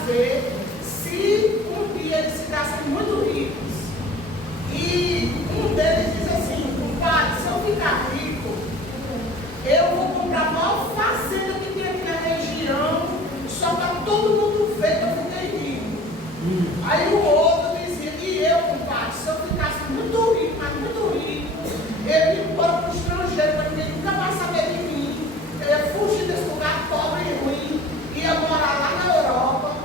fazer se um dia eles ficassem muito ricos. E um deles diz assim: compadre, se eu ficar rico, eu vou comprar a maior fazenda que tem aqui na região, só para todo mundo ver que eu fiquei rico. Aí o outro dizia: e eu, compadre, se eu ficasse muito rico, mas muito rico, eu ia embora para o estrangeiro, para ninguém nunca mais saber de mim. Eu ia fugir desse lugar pobre e ruim, ia morar lá na Europa,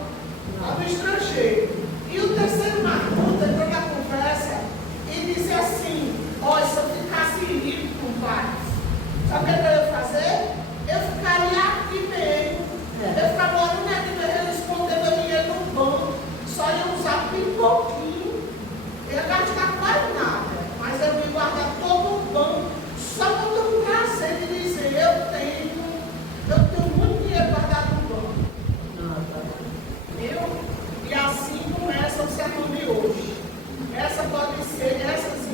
lá no estrangeiro. E o terceiro matuto entrou na conversa e disse assim: olha, se eu ficasse rico, compadre, sabe o que eu ia fazer? Eu ficaria aqui mesmo. Eu ficava morando aqui mesmo, escondendo meu dinheiro no banco, só ia usar bem pouquinho, eu ia gastar quase nada, mas eu ia guardar todo o banco, só para eu ter um prazer de dizer: eu tenho muito dinheiro guardado no banco. E assim começa o sermão de hoje. Essa pode ser, essas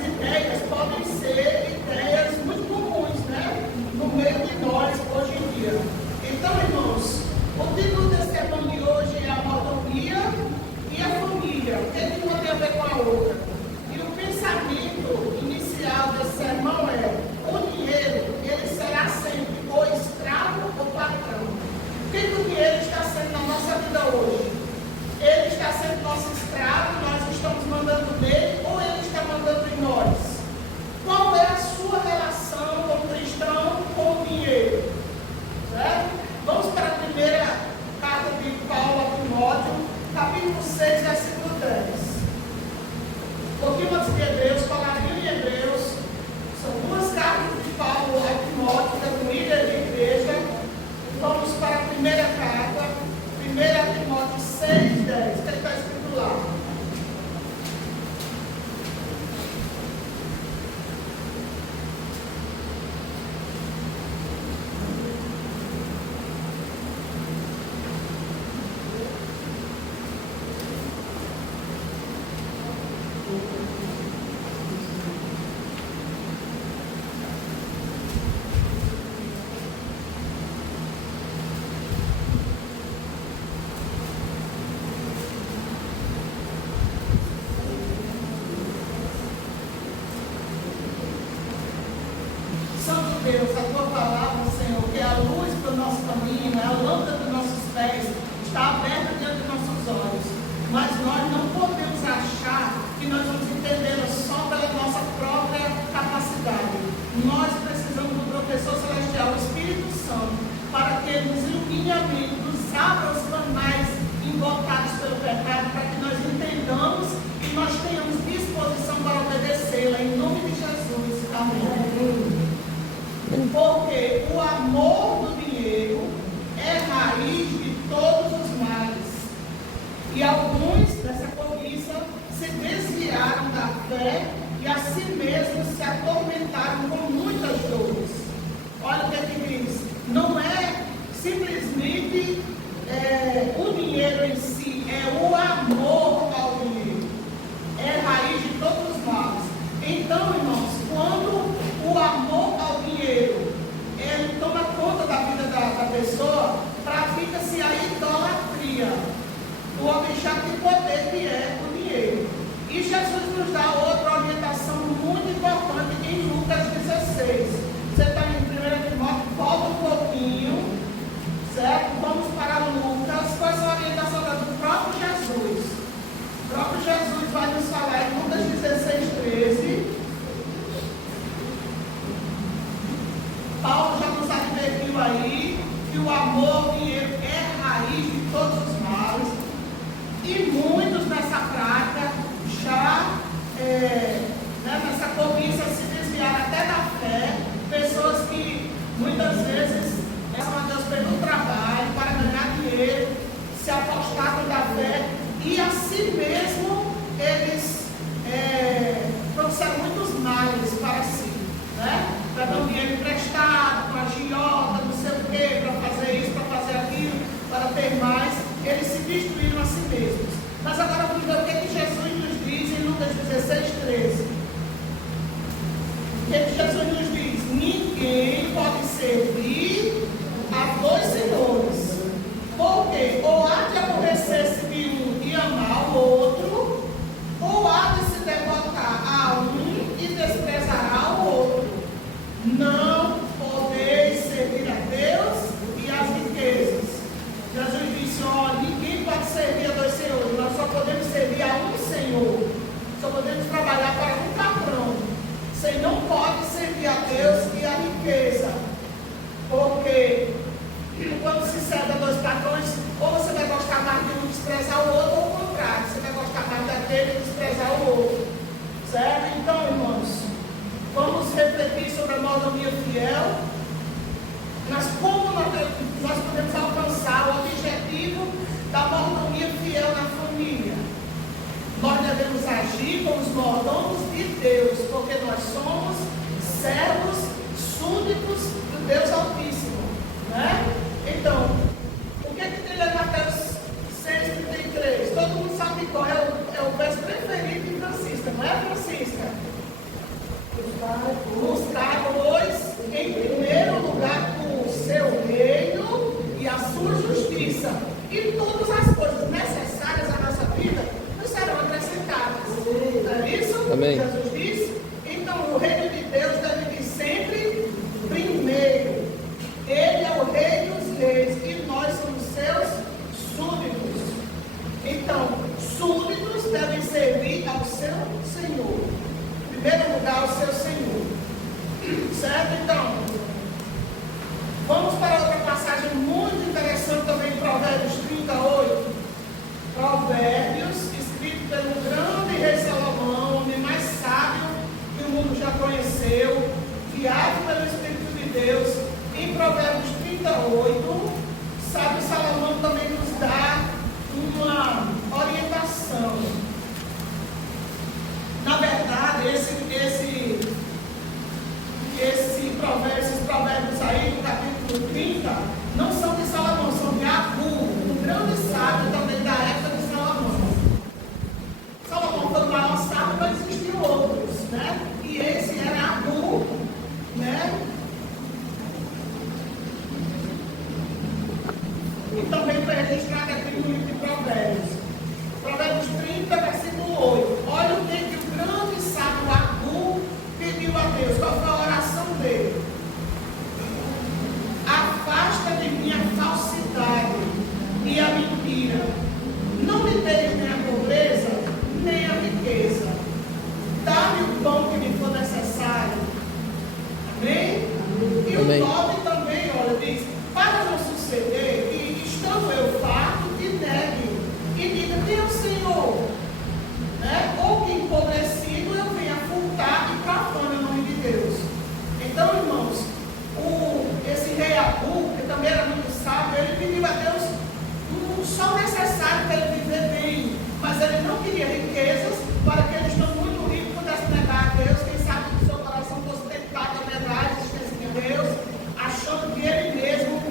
ideias podem ser ideias muito comuns, né? No meio de nós hoje em dia. Então, irmãos, o título desse sermão de hoje é a monotonia e a família. O que uma tem a ver com a outra? E o pensamento inicial desse sermão é: o dinheiro, ele será sempre ou escravo ou patrão. O que o dinheiro está sendo na nossa vida hoje? Ele está sendo nosso escravo, nós estamos mandando nele, ou ele está mandando em nós? Qual é a sua relação como cristão com o dinheiro? Certo? Vamos para a primeira carta de Paulo a Timóteo, capítulo 6, versículo 10. Um pouquinho antes de Hebreus, palavrinho em Hebreus, são duas cartas de Paulo a Timóteo, da líder da igreja. Vamos para a primeira carta, 1 Timóteo 6, 10. O que está escrito lá? Deus, a tua palavra, Senhor, que é a luz para o nosso caminho, é a lâmpada dos nossos pés, está aberta diante dos nossos olhos. Mas nós não podemos achar que nós vamos entendê-la só pela nossa própria capacidade. Nós precisamos do professor celestial, o Espírito Santo, para que ele nos ilumine a mente, nos abra os canais embotados pelo pecado, para que nós entendamos e nós tenhamos disposição para obedecê-la. Em nome de Jesus. Amém. Porque o amor do dinheiro é raiz de todos os males. E alguns dessa cobiça se desviaram da fé e a si mesmos se atormentaram com muitas dores. Olha o que ele diz: não é simplesmente o dinheiro em si, é o amor ao dinheiro. É raiz de todos os males. Então, irmãos, quando o amor ao dinheiro ele toma conta da vida da pessoa, pratica-se a idolatria. O objeto de poder que é o dinheiro. E Jesus nos dá outra orientação muito importante em Lucas 16. Você está em 1 Timóteo, volta um pouquinho, certo? Vamos para Lucas. Qual é a orientação do próprio Jesus? O próprio Jesus vai nos falar em Lucas 16, 13. Paulo já nos advertiu aí que o amor ao dinheiro é raiz de todos os males. E muitos nessa prática já, nessa cobiça, se desviaram até da fé. Pessoas que muitas vezes a Deus pelo trabalho para ganhar dinheiro, se apostaram da fé e a si mesmo eles trouxeram muitos males para si, né? Para dar um dinheiro emprestado, com a agiota, não sei o quê, para fazer isso, para fazer aquilo, para ter mais. Eles se destruíram a si mesmos. Mas agora vamos ver o que Jesus nos diz em Lucas 16, 13. ladrões, ou você vai gostar mais de um e desprezar o outro, ou o contrário, você vai gostar mais daquele e desprezar o outro. Certo? Então, irmãos, vamos refletir sobre a mordomia fiel. Mas como nós podemos alcançar o objetivo da mordomia fiel na família? Nós devemos agir como os mordomos de Deus, porque nós somos servos súditos do Deus Altíssimo. Né? Então, o que tem lá em Mateus 6,33? Todo mundo sabe qual é o verso preferido de Francisca, não é, Francisca? Buscar, pois, em primeiro lugar o seu reino e a sua justiça, e todas as coisas necessárias à nossa vida nos serão acrescentadas. Não é isso? Amém. Jesus disse. Então, o reino de Deus deve vir sempre primeiro. Ele é o rei dos reis e nós somos seus súditos. Então, súditos devem servir ao seu Senhor. Em primeiro lugar, ao seu Senhor. Certo? Então, vamos para outra passagem muito interessante também, Provérbios 38. Provérbios, escrito pelo grande rei Salomão, o homem mais sábio que o mundo já conheceu, guiado pelo Espírito de Deus. Em Provérbios 38, sábio Salomão também nos dá uma orientação. Na verdade, esses provérbios aí, no capítulo 30, não são de Salomão, são de Agur, um grande sábio também da época de Salomão. Salomão foi o maior sábio, mas existiam outros, né? E esse era Agur, né? E também foi registrado aqui no livro de Provérbios. Provérbios 30, versículo 8. Olha o que o grande sábio Agur pediu a Deus. Qual foi a oração dele? Afasta de mim a falsidade e a mentira. Não me deis nem a pobreza, nem a riqueza. Dá-me o pão que me for necessário. Amém? E Amém. o 9 também, olha, diz: para não suceder que, estando eu farto, te negue e diga: quem é o Senhor? Né? Ou que empobrecido eu venha furtar e profane o nome de Deus. Então, irmãos, esse rei Agur, que também era muito sábio, ele pediu a Deus só o necessário para ele viver bem, mas ele não queria riquezas para que eles, estão muito ricos, pudessem negar a Deus. Quem sabe que o seu coração fosse tentado a negar a existência de Deus, achando que ele mesmo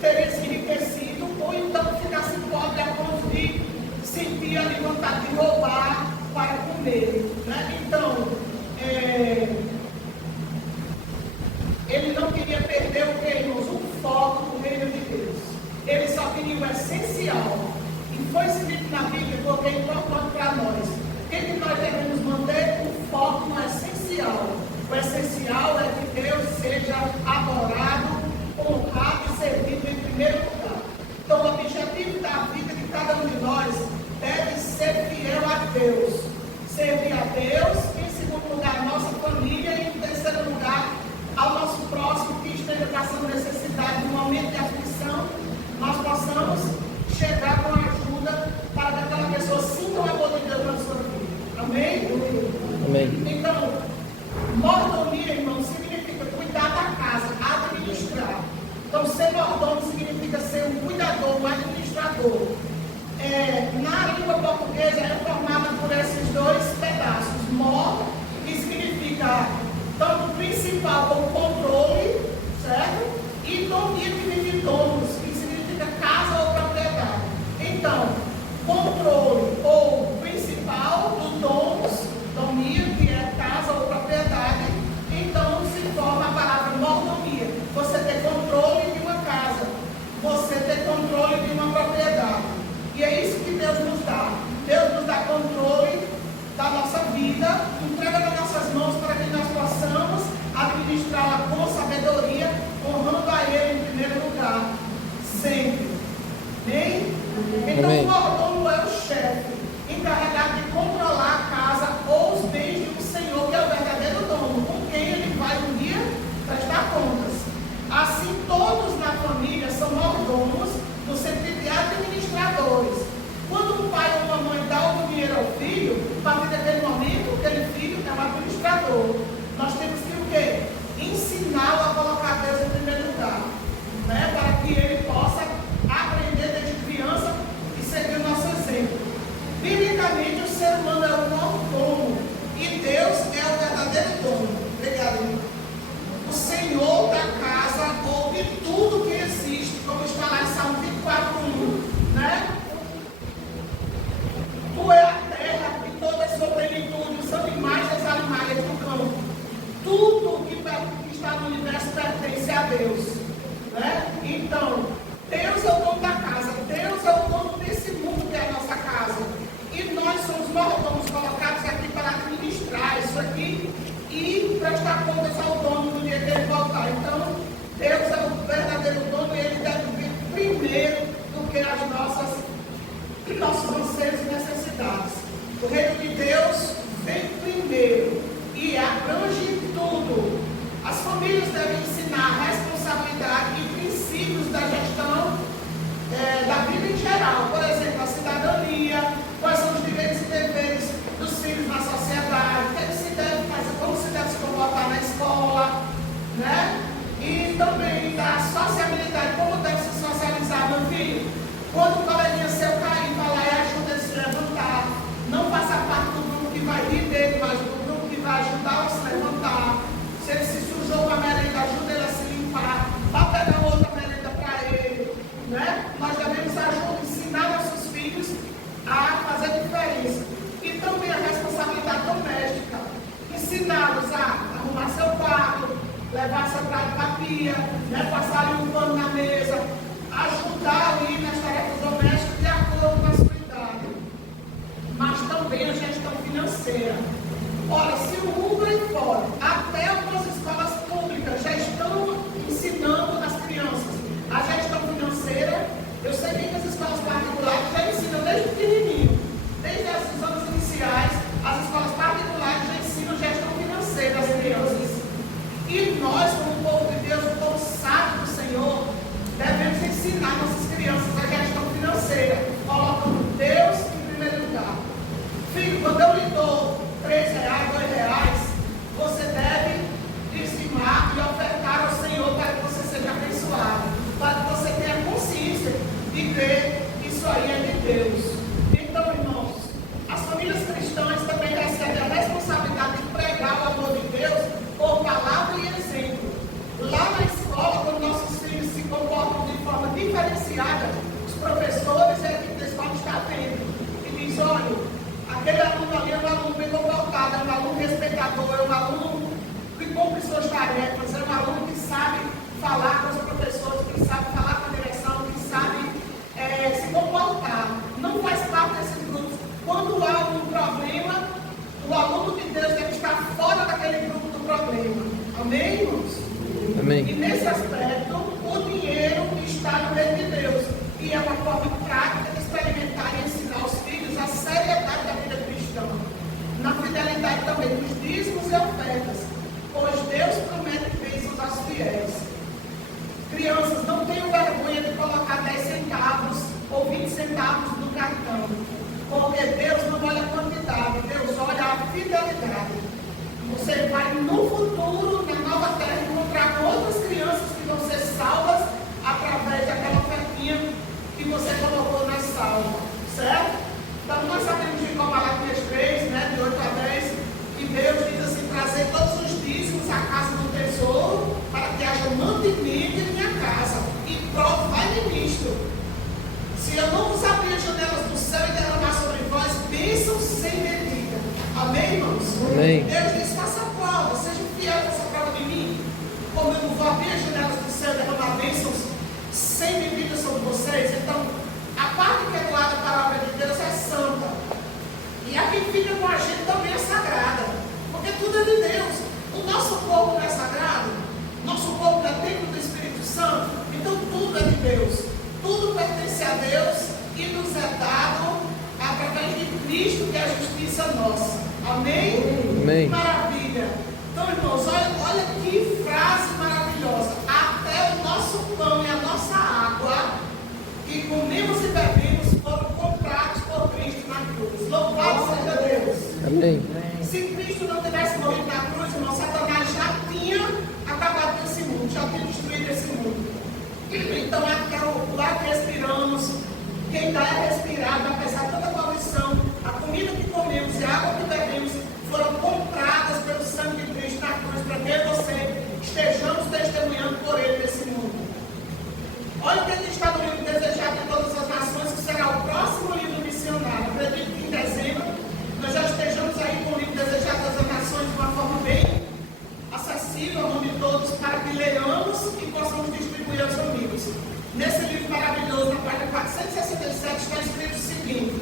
teria se enriquecido, ou então ficasse pobre a ponto de sentir ali vontade de roubar para comer. Né? Então, ele não queria perder o que, irmãos? O foco do reino de Deus. Ele só queria o essencial. E foi escrito na Bíblia porque é importante para nós. O que nós devemos manter? O foco no essencial. O essencial é que Deus seja adorado, honrado e servido em primeiro lugar. Então, o objetivo da vida de cada um de nós deve ser fiel a Deus. Servir a Deus, em segundo lugar, a nossa família, e em terceiro lugar, ao nosso próximo que esteja passando necessidade no momento de aflição, nós possamos chegar com ajuda para que aquela pessoa sinta o amor de Deus na sua vida. Amém? Amém. Então, mordomia, irmão, significa cuidar da casa, administrar partir daquele momento, aquele filho é um administrador. Nós temos que o quê? Ensiná-lo a colocar Deus em primeiro lugar, né? Para que ele possa aprender desde criança e seguir o nosso exemplo. Biblicamente, o ser humano é o nosso dono e Deus é o verdadeiro dono. Obrigado, irmão. O Senhor da casa ou de tudo que existe, como está lá em Salmo 24:1, né? Tu é a terra e toda a sua plenitude, os animais e as animais do campo. Tudo que está no universo pertence a Deus, né? Então, Deus é o dono da casa, Deus é o dono desse mundo que é a nossa casa. E nós somos mordomos colocados aqui para administrar isso aqui e prestar contas ao dono no dia que ele voltar. Então, Deus é o verdadeiro dono e ele deve vir primeiro do que as nossos anseios e necessidades. O reino de Deus vem primeiro e abrange tudo. As famílias devem ensinar responsabilidade e princípios da gestão da vida em geral. Por exemplo, a cidadania, quais são os direitos e deveres dos filhos na sociedade, o que se deve fazer, como se deve se comportar na escola, né? E também da sociabilidade, como deve se socializar, meu filho. Quando o coleguinha seu cair, vai lá e ajuda ele a se levantar. Não faça parte do grupo que vai rir dele, mas do grupo que vai ajudar a se levantar. Se ele se sujou com a merenda, ajuda ele a se limpar. Vá pegar outra merenda para ele, né? Nós devemos ensinar nossos filhos a fazer diferença. E também a responsabilidade doméstica. Ensiná-los a arrumar seu quarto, levar seu prato para a pia, né? Passar ali um pano na mesa, ajudar ali nas tarefas domésticas de acordo com a sua idade. Mas também a gestão financeira. Olha, se o mundo aí fora, até algumas escolas públicas já estão ensinando as crianças a gestão financeira, eu sei bem que as escolas particulares já ensinam desde pequenininho, desde os anos iniciais, as escolas particulares já ensinam gestão financeira às crianças. E nós, como povo de Deus, o povo sábio do Senhor, devemos ensinar nossas crianças a gestão financeira, colocando Deus em primeiro lugar. Filho, quando eu lhe dou R$3, R$2, você deve dizimar e ofertar ao Senhor para que você seja abençoado, para que você tenha consciência de ver que isso aí é de Deus. Então, irmãos, as famílias cristãs também recebem a responsabilidade de pregar o amor de Deus por palavra e exemplo. Lá na escola, quando nossos filhos se comportam de forma diferenciada, os professores e a equipe da escola estão atento e diz: olha, aquele aluno ali é um aluno bem comportado, é um aluno respeitador, é um aluno que cumpre suas tarefas, é um aluno que sabe falar com os professores, que sabe falar com a direção, que sabe se comportar. Não faz parte desses grupos. Quando há um problema, o aluno de Deus deve estar fora daquele grupo do problema. Amém, irmãos? Amém. E nesse aspecto, o dinheiro está no reino de Deus. E é uma forma prática de experimentar e ensinar os filhos a seriedade da vida cristã. Na fidelidade também dos dízimos e ofertas, pois Deus promete bênçãos aos fiéis. Crianças, não tenham vergonha de colocar 10 centavos ou 20 centavos no cartão, porque Deus não olha a quantidade, Deus olha a fidelidade. Você vai no futuro, na nova terra, encontrar outras crianças que vão ser salvas através daquela ofertinha que você colocou na salva, certo? Então nós sabemos de Malaquias 3, né, de 8 a 10, que Deus diz assim: trazer todos os dízimos à casa do tesouro, para que haja mantimento em minha casa, e provai-me nisto. Se eu não vos abrir as janelas do céu e derramar sobre vós bênçãos sem medida. Amém, irmãos? Amém. Deus diz: faça a prova, seja fiel nessa prova de mim. Como eu não vou abrir as janelas do céu e derramar bênçãos sem medida sobre vocês. Então, a parte que é doada para a obra de Deus é santa. E a que fica com a gente também é sagrada. Porque tudo é de Deus. O nosso corpo não é sagrado. Nosso corpo é templo do Espírito Santo. Então, tudo é de Deus. Tudo pertence a Deus e nos é dado através de Cristo, que é a justiça nossa. Amém? Amém. Maravilha. Então, irmãos, olha que frase maravilhosa. Até o nosso pão e a nossa água, que comemos e bebemos, foram comprados por Cristo na cruz. Louvado seja Deus. Amém. Se Cristo não tivesse morrido na cruz, irmão, Satanás já tinha acabado com esse mundo, já tinha destruído esse mundo. Então, o ar que respiramos, quem dá é respirado, apesar de toda a poluição, a comida que comemos e a água que bebemos foram compradas pelo sangue de Cristo na cruz, para que eu e você estejamos testemunhando por ele nesse mundo. Olha o que ele está no livro Desejado de Todas as Nações, que será o próximo livro missionário. Acredito que em dezembro nós já estejamos aí com o livro Desejado de Todas as Nações de uma forma bem acessível ao nome de todos, para que leiamos e possamos distribuir aos amigos. Nesse livro maravilhoso, na página 467, está escrito o seguinte: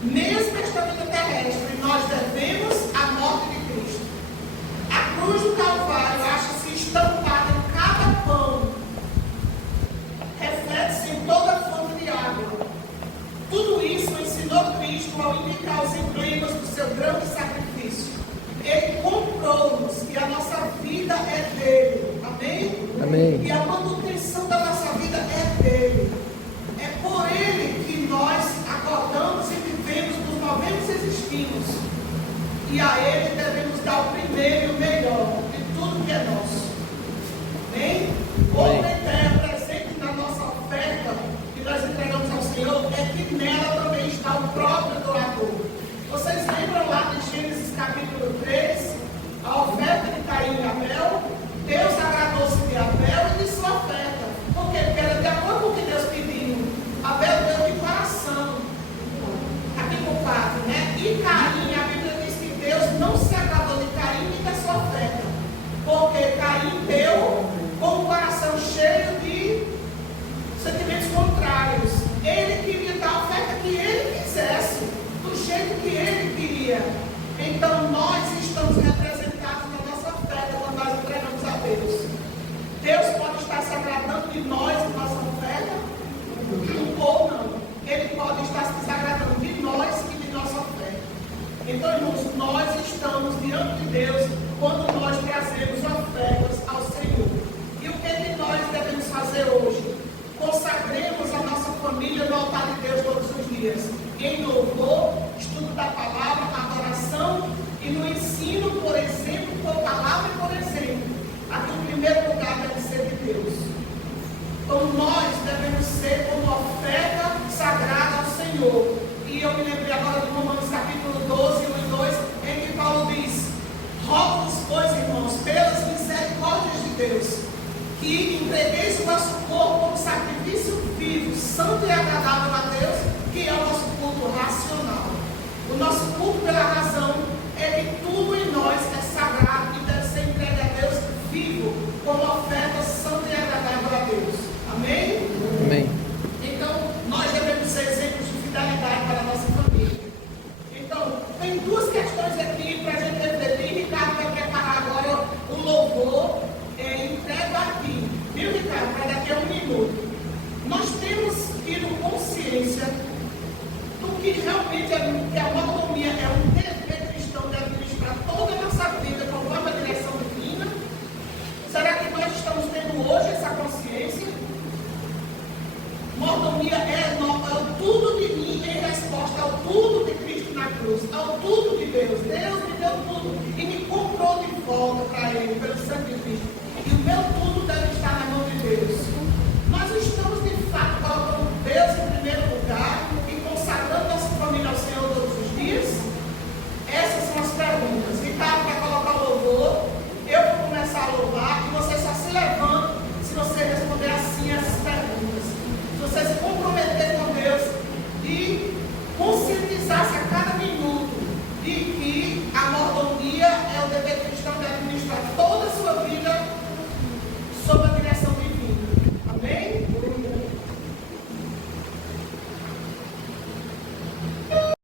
mesmo esta vida terrestre, nós devemos a morte de Cristo. A cruz do Calvário acha-se estampada em cada pão, reflete-se em toda a fonte de água. Tudo isso ensinou Cristo ao indicar os emblemas do seu grande sacrifício. Ele comprou-nos e a nossa vida é dele. Amém? Amém. E a manutenção da nossa vida é dele. É por ele que nós acordamos e vivemos, nos movemos e existimos. E a ele devemos dar o primeiro e o melhor de tudo que é nosso. Amém? Outra ideia presente na nossa oferta que nós entregamos ao Senhor é que nela também está o próprio doador. Vocês lembram lá de Gênesis capítulo 3, a oferta de Caim e Abel? Deus agradou-se de Abel e de sua oferta. Por quê? Porque era de acordo com o que Deus pediu. Abel deu de coração. Capítulo 4, né? E Caim, a Bíblia diz que Deus não se agradou de Caim e da sua oferta. Porque Caim deu com o coração cheio de sentimentos contrários. Ele queria dar a oferta que ele quisesse, do jeito que ele queria. Então nós estamos representados na nossa oferta quando nós entregamos a Deus. Deus pode estar se agradando de nós, de nossa oferta, ou não. Ele pode estar se desagradando de nós e de nossa oferta. Então, irmãos, nós estamos diante de Deus quando nós trazemos ofertas ao Senhor. E o que nós devemos fazer hoje? Consagremos a nossa família no altar de Deus todos os dias. Em louvor, estudo da palavra, adoração e no ensino, por exemplo, por palavra e por exemplo. Aqui o primeiro lugar deve ser de Deus. Então nós devemos ser como oferta sagrada ao Senhor. E eu me lembrei agora de Romanos capítulo 12, 1 e 2, em que Paulo diz: rogo-vos, pois, irmãos, pelas misericórdias de Deus, que entregueis o vosso corpo como sacrifício vivo, santo e agradável a Deus, que é o nosso culto racional. O nosso culto, pela razão, é que tudo em nós é sagrado e deve ser entregue a Deus vivo, como oferta santa e agradável a Deus. Amém? Amém. Então, nós devemos ser exemplos de fidelidade para a nossa família. Então, tem duas questões aqui para a gente refletir. Ricardo vai preparar agora o louvor. Entrego aqui, viu, Ricardo? Para daqui a um minuto. Nós temos tido consciência do que realmente que a mordomia é um dever cristão de administrar toda a nossa vida conforme a direção divina. Será que nós estamos tendo hoje essa consciência? Mordomia é o tudo de mim em resposta ao tudo de Cristo na cruz, ao tudo de Deus. Deus me deu tudo e me comprou de volta para Ele, pelo sangue de Cristo. E o meu tudo